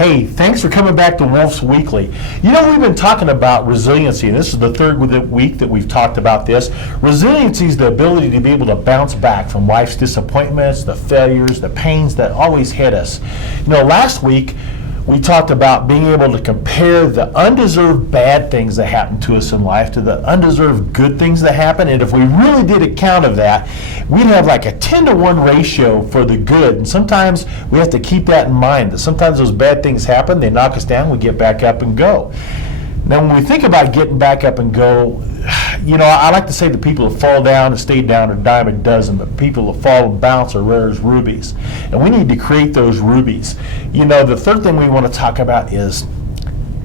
Hey, thanks for coming back to Woolf Weekly. You know, we've been talking about resiliency, and this is the third week that we've talked about this. Resiliency is the ability to be able to bounce back from life's disappointments, the failures, the pains that always hit us. You know, last week, we talked about being able to compare the undeserved bad things that happen to us in life to the undeserved good things that happen. And if we really did a count of that, we'd have like a 10-to-1 ratio for the good. And sometimes we have to keep that in mind, that sometimes those bad things happen, they knock us down, we get back up and go. Now, when we think about getting back up and go, you know, I like to say the people that fall down and stay down are a dime a dozen, but people that fall and bounce are rare as rubies. And we need to create those rubies. You know, the third thing we want to talk about is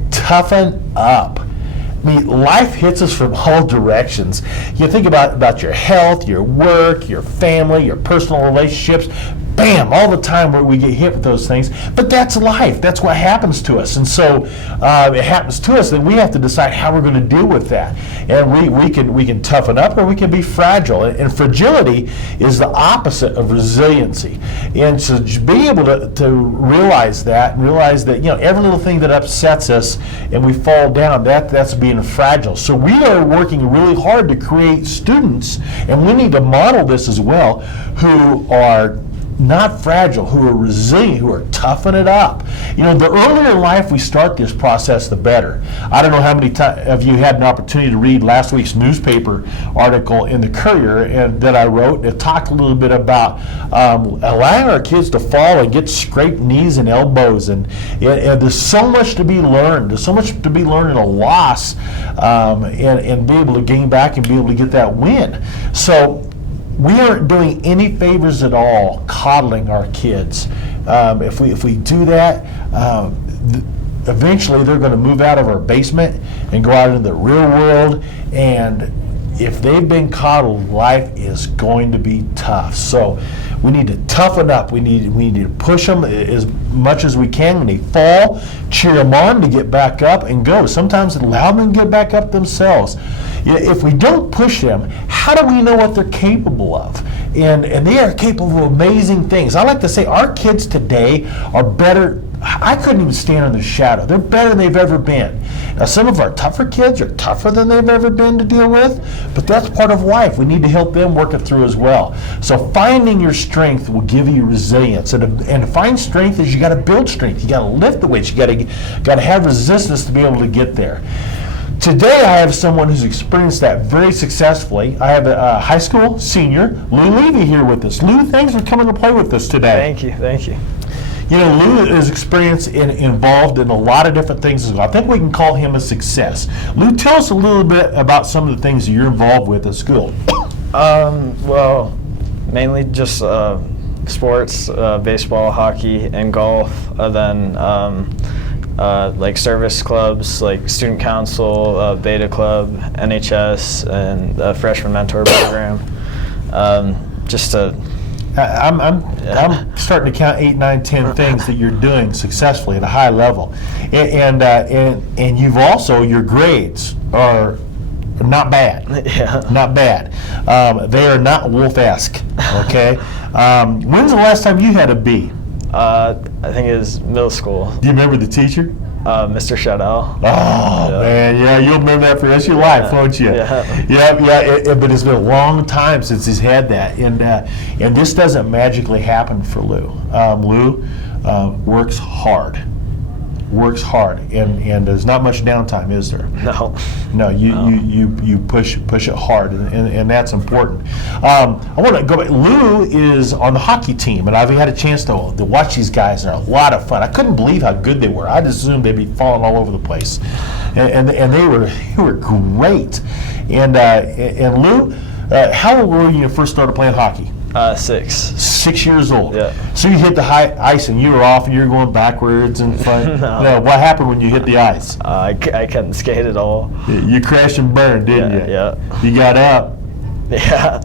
toughen up. I mean, life hits us from all directions. You think about your health, your work, your family, your personal relationships. Bam, all the time where we get hit with those things. But that's life. That's what happens to us. And so it happens to us, then we have to decide how we're going to deal with that. And we can toughen up, or we can be fragile. And fragility is the opposite of resiliency. And so be able to realize that, and realize that, you know, every little thing that upsets us and we fall down, that's being fragile. So we are working really hard to create students, and we need to model this as well, who are not fragile, who are resilient, who are toughing it up. You know, the earlier in life we start this process, the better. I don't know how many of you had an opportunity to read last week's newspaper article in the Courier that I wrote. It talked a little bit about allowing our kids to fall and get scraped knees and elbows, and there's so much to be learned. There's so much to be learned in a loss, and be able to gain back and be able to get that win. So we aren't doing any favors at all coddling our kids. If we do that, eventually they're going to move out of our basement and go out into the real world. And if they've been coddled, life is going to be tough. So we need to toughen up. We need to push them as much as we can. When they fall, cheer them on to get back up and go. Sometimes allow them to get back up themselves. If we don't push them, how do we know what they're capable of? And they are capable of amazing things. I like to say our kids today are better. I couldn't even stand in their shadow. They're better than they've ever been. Now, some of our tougher kids are tougher than they've ever been to deal with, but that's part of life. We need to help them work it through as well. So finding your strength will give you resilience. And to find strength is you got to build strength. You got to lift the weights. You got to have resistance to be able to get there. Today I have someone who's experienced that very successful. I have a high school senior, Lou Levy, here with us. Lou, thanks for coming to play with us today. Thank you. You know, Lou is experienced involved in a lot of different things as well. I think we can call him a success. Lou, tell us a little bit about some of the things that you're involved with at school. Well, mainly just sports, baseball, hockey, and golf. Then like service clubs, like student council, beta club, NHS, and the freshman mentor program. I'm starting to count 8, 9, 10 things that you're doing successfully at a high level, and you've also, your grades are not bad. Yeah. Not bad. They are not Wolf-esque. Okay. When's the last time you had a B? I think it was middle school. Do you remember the teacher? Mr. Shadell. Oh, yeah. Man, yeah, you'll remember that for the rest of your life, won't you? Yeah. But it's been a long time since he's had that, and this doesn't magically happen for Lou. Lou works hard, and there's not much downtime, is there? No, you push it hard, and that's important. I want to go back. Lou is on the hockey team, and I've had a chance to watch these guys. They're a lot of fun. I couldn't believe how good they were. I just assumed they'd be falling all over the place, and they were great. And Lou, how old were you when you first started playing hockey? 6. 6 years old. Yeah. So you hit the ice and you were off and you were going backwards and front. No. What happened when you hit the ice? I couldn't skate at all. You crashed and burned, didn't you? Yeah. You got up. Yeah.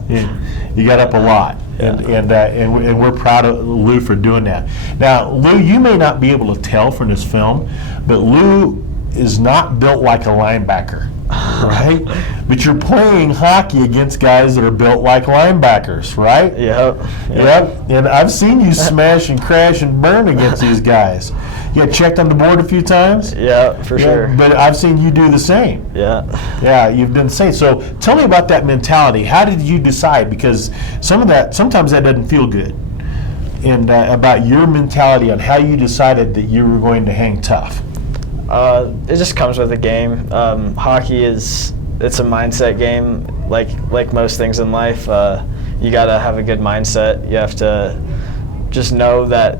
You got up a lot. Yeah. And we're proud of Lou for doing that. Now, Lou, you may not be able to tell from this film, but Lou is not built like a linebacker. right? But you're playing hockey against guys that are built like linebackers, right? Yep. And I've seen you smash and crash and burn against these guys. You got checked on the board a few times? Yeah, for sure. But I've seen you do the same. Yeah, you've done the same. So tell me about that mentality. How did you decide? Because sometimes that doesn't feel good. And about your mentality on how you decided that you were going to hang tough. It just comes with the game. Hockey it's a mindset game, like most things in life. You gotta have a good mindset. You have to just know that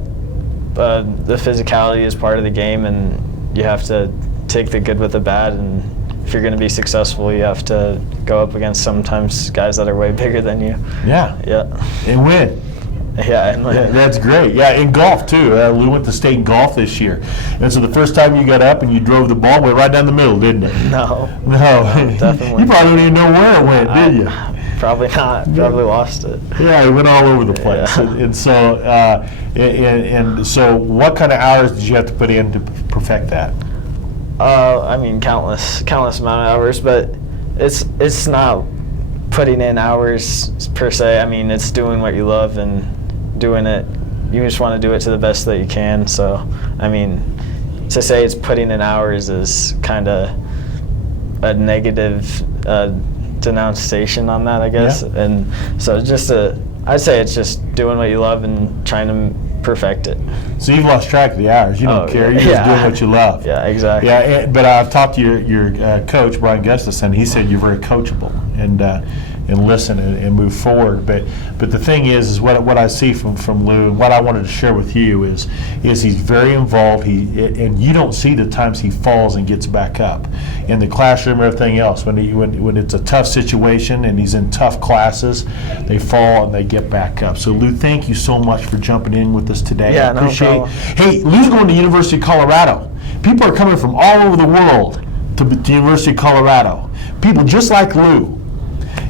the physicality is part of the game, and you have to take the good with the bad. And if you're going to be successful, you have to go up against sometimes guys that are way bigger than you. Yeah. And win. Yeah, that's great. Yeah, in golf too. We went to state golf this year, and so the first time you got up and you drove the ball went right down the middle, didn't it? No, definitely. You probably don't even know where it went, did you? Probably not. Probably lost it. Yeah, it went all over the place. Yeah. And so, what kind of hours did you have to put in to perfect that? I mean, countless amount of hours, but it's not putting in hours per se. I mean, it's doing what you love and doing it. You just want to do it to the best that you can. So, I mean, to say it's putting in hours is kind of a negative denunciation on that, I guess. Yeah. And so I'd say it's just doing what you love and trying to perfect it. So you've lost track of the hours. You don't care. You're just doing what you love. Yeah, exactly. Yeah, but I've talked to your coach, Brian Gustafson. He said you're very coachable and listen and move forward. But the thing is what I see from Lou, and what I wanted to share with you is he's very involved. And you don't see the times he falls and gets back up in the classroom, everything else. When it's a tough situation and he's in tough classes, they fall and they get back up. So Lou, thank you so much for jumping in with us today. Yeah, I appreciate no problem. Hey, Lou's going to University of Colorado. People are coming from all over the world to University of Colorado. People just like Lou.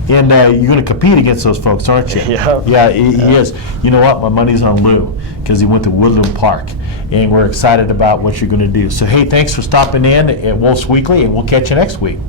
And you're going to compete against those folks, aren't you? Yeah. He is. You know what? My money's on Lou because he went to Woodland Park. And we're excited about what you're going to do. So, hey, thanks for stopping in at Woolf Weekly, and we'll catch you next week.